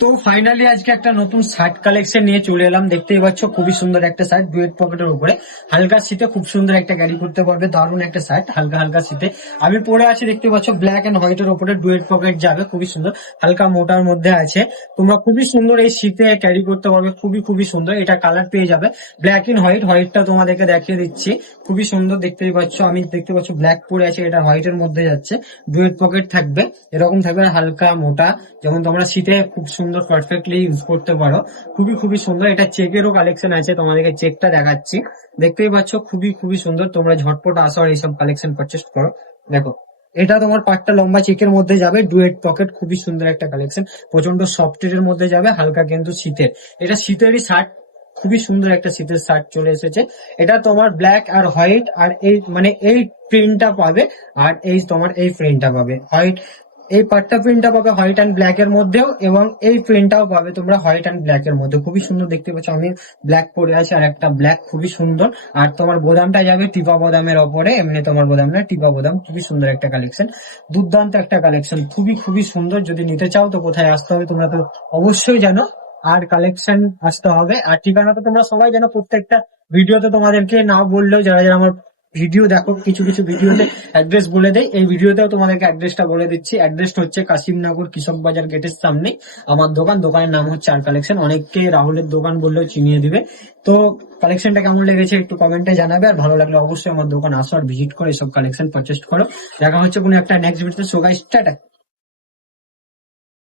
তো ফাইনালি আজকে একটা নতুন শার্ট কালেকশন নিয়ে চলে এলাম। দেখতেই পাচ্ছ খুবই সুন্দর একটা শার্ট, ডুয়েট পকেটের উপরে হালকা শীতে খুব সুন্দর একটা ক্যারি করতে পারবে। দারুণ একটা শার্ট, হালকা হালকা শীতে আমি পরে আছি। দেখতে পাচ্ছ ব্ল্যাক এন্ড হোয়াইটের উপরে ডুয়েট পকেট যাবে, খুবই সুন্দর হালকা মোটার মধ্যে আছে। তোমরা খুবই সুন্দর এই শীতে ক্যারি করতে পারবে, খুবই খুবই সুন্দর। এটা কালার পেয়ে যাবে ব্ল্যাক এন্ড হোয়াইট। হোয়াইটটা তোমাদেরকে দেখিয়ে দিচ্ছি, খুবই সুন্দর দেখতেই পাচ্ছ। আমি দেখতে পাচ্ছ ব্ল্যাক পরে আছে, এটা হোয়াইটের মধ্যে যাচ্ছে। ডুয়েট পকেট থাকবে, এরকম থাকবে হালকা মোটা, যেমন তোমরা শীতে খুব সুন্দর পারফেক্টলি ইউজ করতে পারো। খুবই খুবই সুন্দর। এটা চেকেরও কালেকশন আছে, তোমাদেরকে চেকটা দেখাচ্ছি। দেখতেই পাচ্ছ খুবই খুবই সুন্দর। তোমরা ঝটপট আসো আর এইসব কালেকশন পারচেস করো। দেখো, এটা তোমার পাটটা লম্বা চেকের মধ্যে যাবে, ডুয়েট পকেট, খুবই সুন্দর একটা কালেকশন। প্রচন্ড সফটের মধ্যে যাবে, হালকা কিন্তু শীতের। এটা শীতেরই শার্ট, খুবই সুন্দর একটা শীতের শার্ট চলে এসেছে। এটা তোমার ব্ল্যাক আর হোয়াইট আর এই মানে এই প্রিন্টটা পাবে, আর এই তোমার এই প্রিন্টটা পাবে হোয়াইট। এই পাট্টা প্রিন্টটা পাবে হোয়াইট অ্যান্ড ব্ল্যাক এর মধ্যেও, এবং এই প্রিন্টটাও পাবে তোমরা হোয়াইট অ্যান্ড ব্ল্যাক এর মধ্যে। খুবই সুন্দর দেখতে পাচ্ছ, আমি ব্ল্যাক পরে আছি আর একটা ব্ল্যাক, খুবই সুন্দর। আর তোমার বোদামটা যাবে টিপা বোদামের ওপরে, এমনি তোমার বোদাম না, টিপা বোদাম। খুবই সুন্দর একটা কালেকশন, দুর্দান্ত একটা কালেকশন, খুবই খুবই সুন্দর। যদি নিতে চাও তো কোথায় আসতে হবে তোমরা তো অবশ্যই জানো, আর কালেকশন আসতে হবে। আর ঠিকানা তো তোমরা সবাই জানো, প্রত্যেকটা ভিডিওতে তোমাদেরকে না বললেও যারা যারা আমার ভিডিও দেখো, কিছু কিছু ভিডিওতে অ্যাড্রেস বলে দেয়। এই ভিডিওতেও তোমাদেরকে অ্যাড্রেসটা বলে দিচ্ছি। অ্যাড্রেসটা হচ্ছে কাশিমনগর কৃষক বাজার গেটের সামনে আমার দোকান। দোকানের নাম হচ্ছে আর কালেকশন। অনেককে রাহুলের দোকান বললেও চিনিয়ে দিবে। তো কালেকশনটা কেমন লেগেছে একটু কমেন্টে জানাবে, আর ভালো লাগলে অবশ্যই আমার দোকান আসো আর ভিজিট করে এসব কালেকশন পারচেস করো। দেখা হচ্ছে কোনো একটা নেক্সট ভিডিওতে। So guys, tata.